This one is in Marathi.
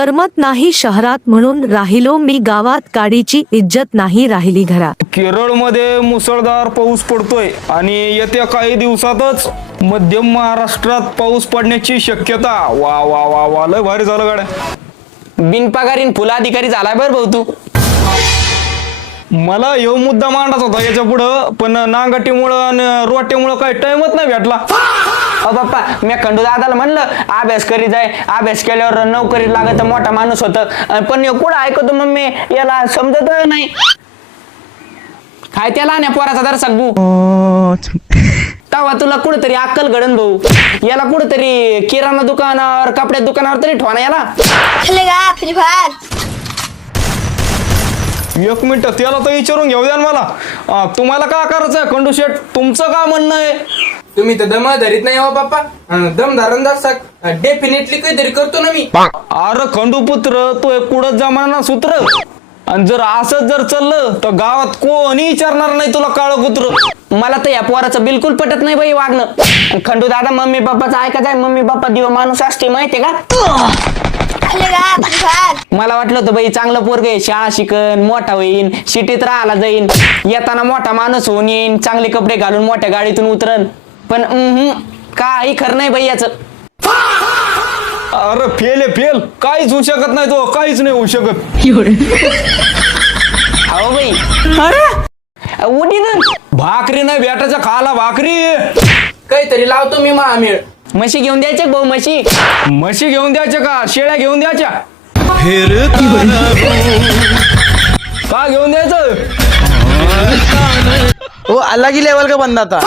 करमत नाही शहरात म्हणून राहिलो मी गावात, गाडीची इज्जत नाही राहिली घरात. केरळमध्ये मुसळधार पाऊस पडतोय आणि येत्या काही दिवसातच मध्य महाराष्ट्रात पाऊस पडण्याची शक्यता. वा वा वा वा, लय भारी झालं गाड्या. बिनपगारीन फुल अधिकारी झालाय बर भाऊ तू. मला ह्यो मुद्दा मांडायचा होता याच्या पुढं, पण नांगाटीमुळं आणि रोट्यामुळं काही टाइमच नाही भेटला. अ बाप्पा, मी खंडू दादाला म्हणलं अभ्यास करी जाय, अभ्यास केल्यावर नोकरी लागत मोठा माणूस होत, पण कुठं ऐकतो मम्मी, याला समजत नाही. काय त्याला नाही पोराचा दर सांगू तवा तुला कुठेतरी अक्कल घडन भाऊ. याला कुठेतरी किराणा दुकानावर कपड्या दुकानावर तरी ठेवा याला. एक मिनिट, त्याला तर विचारून घेऊ द्या ना मला. तुम्हाला काय करायचंय खंडू शेठ, तुमचं काय म्हणणं आहे? तुम्ही तर दम धरीत नाही हो बाप्पा. दम धारण डेफिनेटली काहीतरी करतो ना मी. अरे खंडू पुत्र, तो एक कुडत जमाना सूत्र, आणि जर असंच जर चाललं तर गावात कोणी विचारणार नाही तुला काळं कुत्र. मला तर या पोराचं बिलकुल पटत नाही बाई वागणं. खंडू दादा मम्मी पप्पाचं ऐकायचं आहे. मम्मी पप्पा दिव माणूस असते माहितीये का. मला वाटलं होतं बाई चांगलं पोरग आहे, शाळा शिकन, मोठा होईन, सिटीत राहायला जाईन, येताना मोठा माणूस होऊन येईन, चांगले कपडे घालून मोठ्या गाडीतून उतरन. पण काही खरं नाही बाई याच. अरे फेल आहे फेल, काहीच होऊ शकत नाही, तो काहीच नाही होऊ शकत. हो बाई, उडी भाकरी नाही भेटायच्या खाला भाकरी. काहीतरी लावतो मी महामेळ. म्हशी घेऊन द्यायचे भाऊ, म्हशी. म्हशी घेऊन द्यायच्या का शेळ्या घेऊन द्यायच्या? का घेऊन द्यायचं? वो अलग ही लेवल का बंदा था.